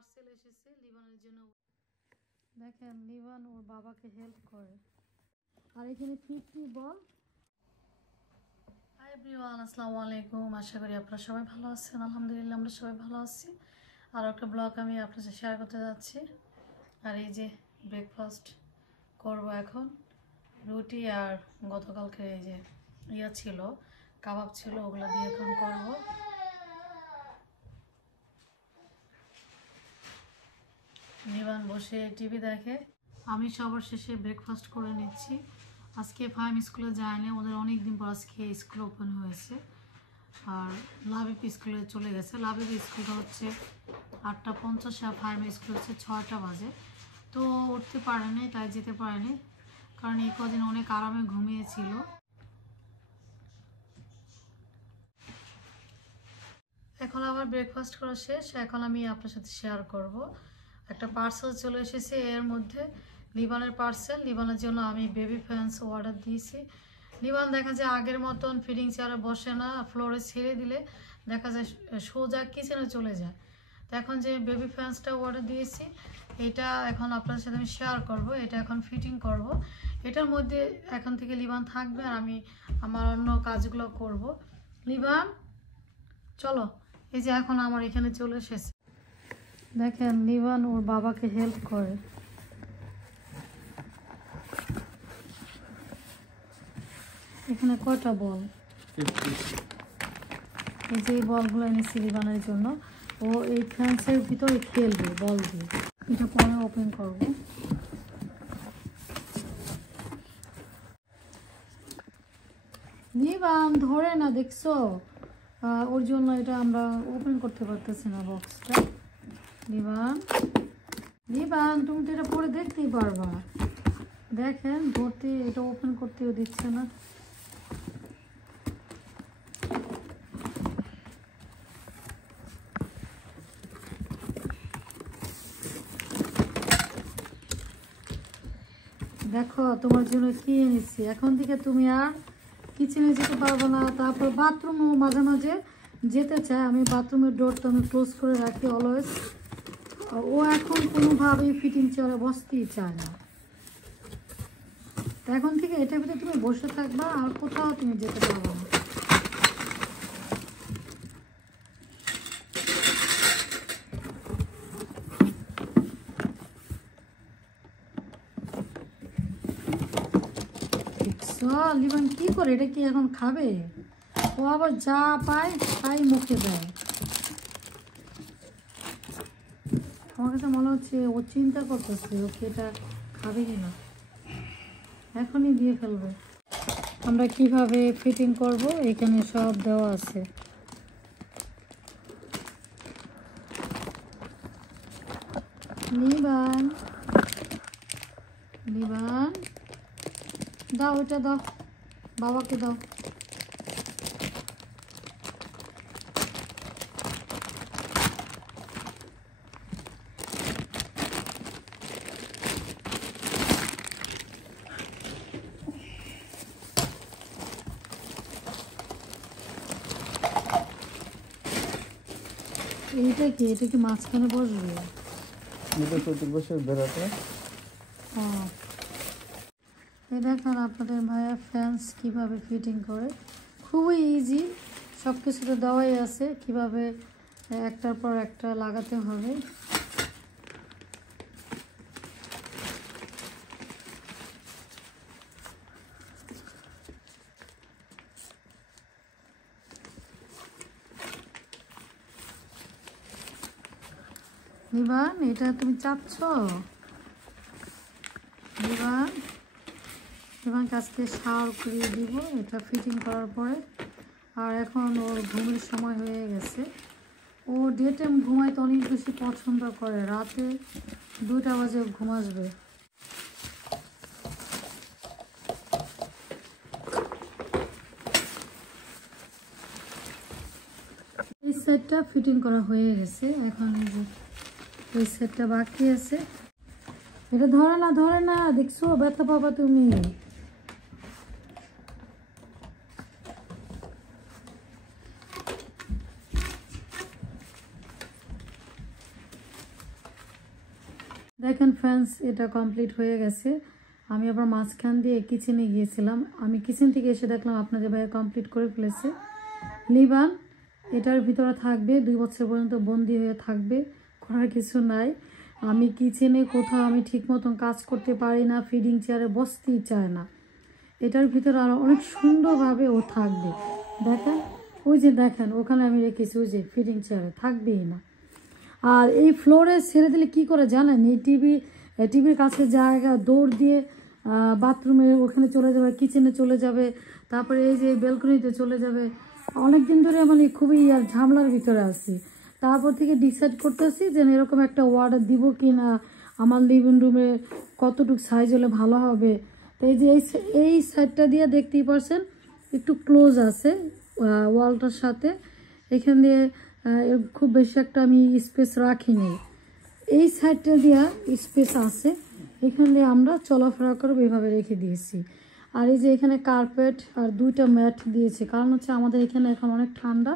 Parcel এসেছে লিভানের জন্য। দেখেন লিভান ওর বাবাকে হেল্প করে। আর এখানে 50 বল। হাই এভরিওয়ান, আসসালামু আলাইকুম। আশা করি আপনারা সবাই ভালো আছেন। আলহামদুলিল্লাহ আমরা সবাই ভালো আছি। আর একটা ব্লগ আমি আপনার সাথে শেয়ার করতে যাচ্ছি। আর এই যে ব্রেকফাস্ট করব এখন, রুটি আর গতকালকে এই যে ছিল কাবাব ছিল, ওগুলো দিয়ে এখন করব। নিবান বসে টিভি দেখে, আমি সবার শেষে ব্রেকফাস্ট করে নিচ্ছি। আজকে ফাইম স্কুলে যায়নি, ওদের অনেক দিন পর আজকে স্কুল ওপেন হয়েছে। আর লাবিব স্কুলে চলে গেছে। লাবিব স্কুলটা হচ্ছে 8:50, আর ফাইম স্কুল হচ্ছে 6টা বাজে। তো উঠতে পারেনি, তাই যেতে পারেনি, কারণ এই কদিন অনেক আরামে ঘুমিয়েছিল। এখন আবার ব্রেকফাস্ট করা শেষ, এখন আমি আপনার সাথে শেয়ার করব। একটা পার্সেল চলে এসেছে, এর মধ্যে লিবানের পার্সেল। লিবানের জন্য আমি বেবি ফ্যান্স অর্ডার দিয়েছি। লিবান দেখা যায় আগের মতন ফিডিং চেয়ারে বসে না, ফ্লোরে ছেড়ে দিলে দেখা যায় সোজা কিচেনে চলে যায়। তো এখন যে বেবি ফ্যান্সটা অর্ডার দিয়েছি, এটা এখন আপনার সাথে আমি শেয়ার করব। এটা এখন ফিটিং করব। এটার মধ্যে এখন থেকে লিবান থাকবে আর আমি আমার অন্য কাজগুলো করব। লিবান চলো, এই যে এখন আমার এখানে চলে এসেছে। দেখেন লিবান ওর বাবাকে হেল্প করে। এখানে কয়টা বল, এই যে বলগুলো এনেছি লিবানের জন্য। ও এই ফ্যান্সের ভিতরে খেলবে বল দিয়ে। এটা পরে ওপেন করবো। লিবান ধরে না, দেখছো? ওর জন্য এটা আমরা ওপেন করতে পারতেছি না বক্সটা। লিবান লিবান তুমি তো এটা পরে দেখতেই পারবা। দেখেন ধরতে, এটা ওপেন করতেও দিচ্ছে না। দেখো তোমার জন্য কি এনেছি। এখন থেকে তুমি আর কিচেনে যেতে পারবো না, তারপর বাথরুমও মাঝে মাঝে যেতে চায়। আমি বাথরুমের ডোরটা আমি ক্লোজ করে রাখি অলওয়েজ। ও এখন কোনোভাবেই ফিটিং চেয়ারে বসতেই চায় না। এখন থেকে এটার ভিতরে তুমি বসে থাকবা, আর কোথাও তুমি যেতে পারবে না। লিবান কি করে, এটা কি এখন খাবে? ও আবার যা পায় তাই মুখে দেয়। আমার কাছে মনে হচ্ছে ও চিন্তা করতেছে ওকে এটা খাবে কিনা, এখনই দিয়ে ফেলবে। আমরা কিভাবে ফিটিং করব এখানে সব দেওয়া আছে। লিবান লিবান দাও, ওটা দাও, বাবাকে দাও। এইটা কি, এটা কি মাঝখানে বসবে? হ্যাঁ, এই দেখেন আপনাদের ভাইয়া ফ্যান্স কিভাবে ফিটিং করে। খুবই ইজি, সব কিছু তো দেওয়াই আছে কিভাবে একটার পর একটা লাগাতে হবে। লিবান এটা তুমি চাচ্ছ? লিবান আজকে শাওয়ার করিয়ে দিব এটা ফিটিং করার পরে। আর এখন ওর ঘুমের সময় হয়ে গেছে। ও ডে টাইম ঘুমাইতে অনেক বেশি পছন্দ করে, রাতে 2টা বাজে ঘুম আসবে। এই সেটটা ফিটিং করা হয়ে গেছে, এখন এই সেটটা বাকি আছে। এটা ধরে না, দেখছো ব্যথা পাবা তুমি। দেখেন ফ্রেন্ডস, এটা কমপ্লিট হয়ে গেছে। আমি আবার মাঝখান দিয়ে কিচেনে গিয়েছিলাম। আমি কিচেন থেকে এসে দেখলাম আপনাদের ভাইয়া কমপ্লিট করে ফেলেছে। লিবান এটার ভিতরে থাকবে 2 বছর পর্যন্ত, বন্দি হয়ে থাকবে, করার কিছু নাই। আমি কিচেনে কোথাও আমি ঠিক মতন কাজ করতে পারি না, ফিডিং চেয়ারে বসতেই চায় না। এটার ভিতরে আরও অনেক সুন্দরভাবে ও থাকবে। দেখেন, ওই যে দেখেন ওখানে আমি রেখেছি, ওই যে ফিডিং চেয়ারে থাকবেই না। আর এই ফ্লোরে ছেড়ে দিলে কি করে জানেন, এই টিভির কাছে জায়গা দৌড় দিয়ে বাথরুমে ওখানে চলে যাবে, কিচেনে চলে যাবে, তারপরে এই যে ব্যালকনিতে চলে যাবে। অনেক দিন ধরে মানে খুবই আর ঝামেলার ভিতরে আছি। তারপর থেকে ডিসাইড করতেছি যে এরকম একটা ওয়ার্ডার দিব কি না, আমার লিভিং রুমে কতটুকু সাইজ হলে ভালো হবে। তো এই যে এই সাইডটা দিয়ে দেখতেই পারছেন একটু ক্লোজ আছে ওয়ালটার সাথে। এখান দিয়ে খুব বেশি একটা আমি স্পেস রাখিনি। এই সাইডটা দিয়া স্পেস আছে, এখান দিয়ে আমরা চলাফেরা করবো, এইভাবে রেখে দিয়েছি। আর এই যে এখানে কার্পেট আর 2টা ম্যাট দিয়েছে, কারণ হচ্ছে আমাদের এখানে এখন অনেক ঠান্ডা।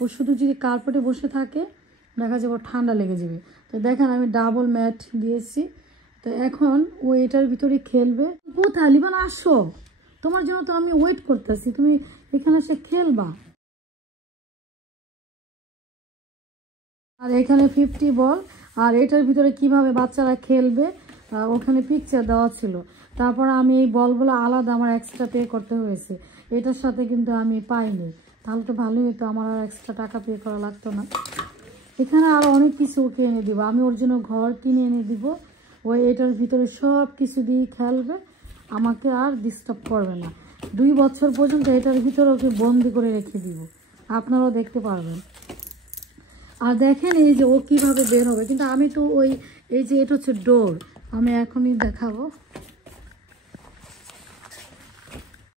ও শুধু যদি কার্পেটে বসে থাকে দেখা যাবে ঠান্ডা লেগে যাবে। তো দেখেন আমি ডাবল ম্যাট দিয়েছি। তো এখন ও এটার ভিতরে খেলবে। কোথায় লিবান, আসো, তোমার জন্য তো আমি ওয়েট করতেছি, তুমি এখানে এসে খেলবা। আর এখানে 50 বল, আর এটার ভিতরে কিভাবে বাচ্চারা খেলবে ওখানে পিকচার দেওয়া ছিল। তারপর আমি এই বলগুলো আলাদা আমার এক্সট্রা পে করতে হয়েছে, এটার সাথে কিন্তু আমি পাইনি। তাহলে তো ভালোই হতো, আমার আর এক্সট্রা টাকা পে করা লাগতো না। এখানে আরও অনেক কিছু ওকে এনে দিব, আমি ওর জন্য ঘর কিনে এনে দিব। ও এটার ভিতরে সব কিছু দিয়ে খেলবে, আমাকে আর ডিস্টার্ব করবে না। 2 বছর পর্যন্ত এটার ভিতরে ওকে বন্দি করে রেখে দিব, আপনারাও দেখতে পারবেন। আর দেখেন এই যে ও কিভাবে বের হবে, কিন্তু আমি তো ওই এই যে এটা হচ্ছে ডোর, আমি এখনই দেখাবো।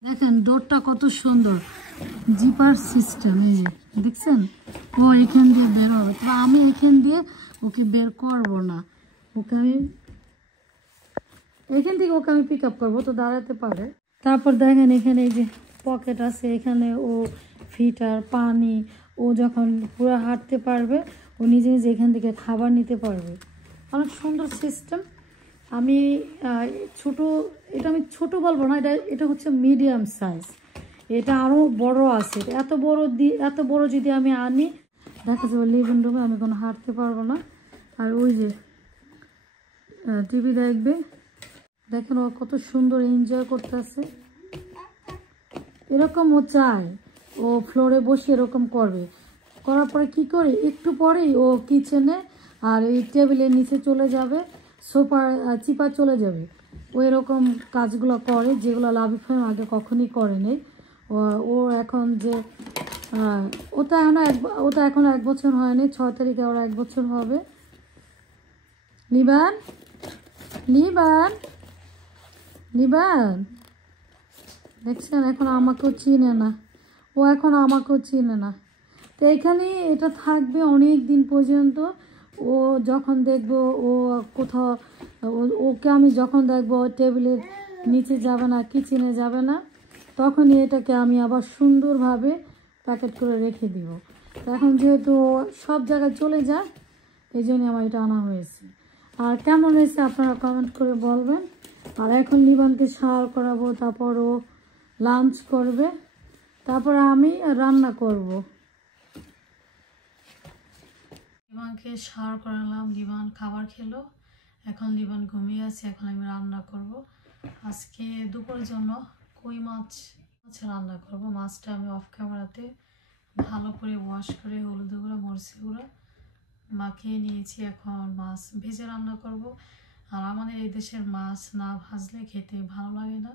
দেখেন ডোরটা কত সুন্দর, জিপার সিস্টেম, এই যে দেখছেন। ও এখান দিয়ে বের হবে, তবে আমি এখান দিয়ে ওকে বের করব না, ওকে আমি এখান থেকে ওকে আমি পিক আপ করবো, তো দাঁড়াতে পারে। তারপর দেখেন এখানে এই যে পকেট আছে, এখানে ও ফিটার পানি, ও যখন পুরো হাঁটতে পারবে ও নিজে নিজে এখান থেকে খাবার নিতে পারবে। অনেক সুন্দর সিস্টেম। আমি এটা আমি ছোট বলবো না, এটা হচ্ছে মিডিয়াম সাইজ। এটা আরও বড় আছে, এত বড় যদি আমি আনি দেখা যাবে লিভিং রুমে আমি কোনো হাঁটতে পারবো না। আর ওই যে টিভি দেখবে, দেখেন ও কত সুন্দর এনজয় করতেছে। এরকম ও চায়, ও ফ্লোরে বসে এরকম করবে। করার পরে কি করে, একটু পরেই ও কিচেনে আর এই টেবিলের নিচে চলে যাবে, সোফার চিপা চলে যাবে। ও এরকম কাজগুলো করে যেগুলো লাভিফাম আগে কখনই করেনি। ও এখন যে ওটা এখন 1 বছর হয়নি, 6 তারিখে ওর 1 বছর হবে। লিবান, লিবান, লিবান, দেখছেন এখন আমাকেও চিনে না, ও এখন আমাকেও চিনে না। তো এখানে এটা থাকবে অনেক দিন পর্যন্ত। ও যখন দেখবো ও কোথাও, ওকে আমি যখন দেখবো টেবিলের নিচে যাবে না, কিচেনে যাবে না, তখনই এটাকে আমি আবার সুন্দরভাবে প্যাকেট করে রেখে দিব। তো এখন যেহেতু সব জায়গায় চলে যায়, এই জন্য আমার এটা আনা হয়েছে। আর কেমন হয়েছে আপনারা কমেন্ট করে বলবেন। আর এখন লিবানকে শাওয়ার করাবো, তারপর ও লাঞ্চ করবে, তারপর আমি রান্না করব। লিবানকে শাওয়ার করালাম, লিবান খাবার খেলো, এখন লিবান ঘুমিয়ে আছে। এখন আমি রান্না করব। আজকে দুপুরের জন্য কই মাছ রান্না করব। মাছটা আমি অফ ক্যামেরাতে ভালো করে ওয়াশ করে হলুদ গুঁড়ো মরিচ গুঁড়ো মাখিয়ে নিয়েছি। এখন মাছ ভেজে রান্না করব। আর আমাদের এই দেশের মাছ না ভাজলে খেতে ভালো লাগে না।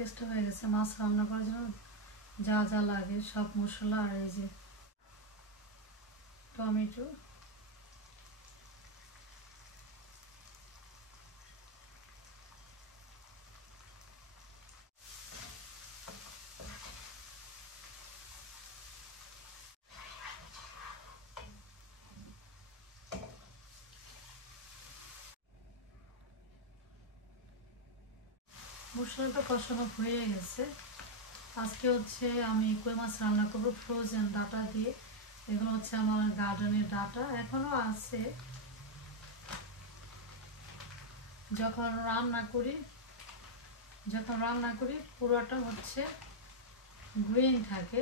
পেস্ট হয়ে গেছে। মাছ রান্না করার জন্য যা যা লাগে সব মশলা, আর এই যে টমেটো, মশলাটা কষানো হয়ে গেছে। আজকে হচ্ছে আমি কই মাছ রান্না করবো ফ্রোজেন ডাটা দিয়ে। এগুলো হচ্ছে আমার গার্ডেনের ডাটা, এখনো আছে। যখন রান্না করি পুরোটা হচ্ছে গ্রিন থাকে,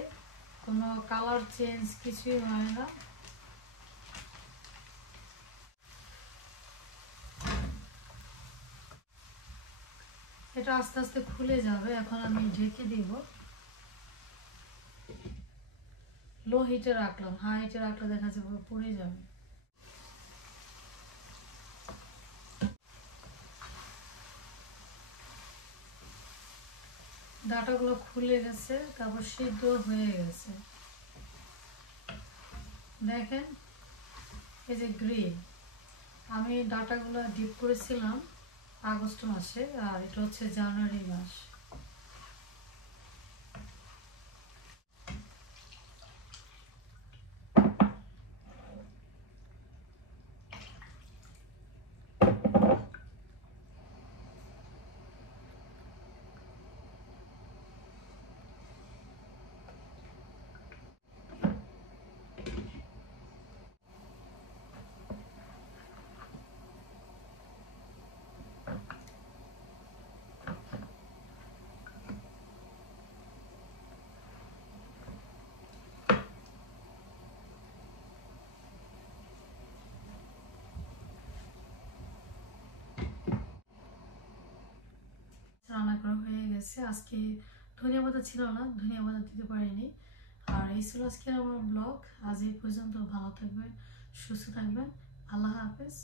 কোনো কালার চেঞ্জ কিছুই হয় না। এটা আস্তে আস্তে খুলে যাবে। এখন আমি ঢেকে দিব। লো হিটে রাখলাম, হাই হিটে রাখলে দেখা যাবে পুড়ে যাবে। ডাটাগুলো খুলে গেছে, তারপর সিদ্ধ হয়ে গেছে। দেখেন এই যে গ্রিন। আমি ডাটাগুলো ডিপ করেছিলাম আগস্ট মাসে, আর এটা হচ্ছে জানুয়ারি মাস। রান্না করা হয়ে গেছে। আজকে ধনিয়া পাতা ছিল না, ধনিয়া পাতা দিতে পারিনি। আর এই ছিল আজকে আমার ব্লগ। আজ এই পর্যন্ত। ভালো থাকবেন, সুস্থ থাকবেন। আল্লাহ হাফেজ।